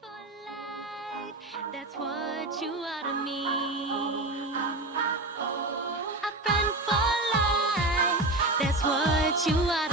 for life, that's what you are to me. A friend for life, that's what you are.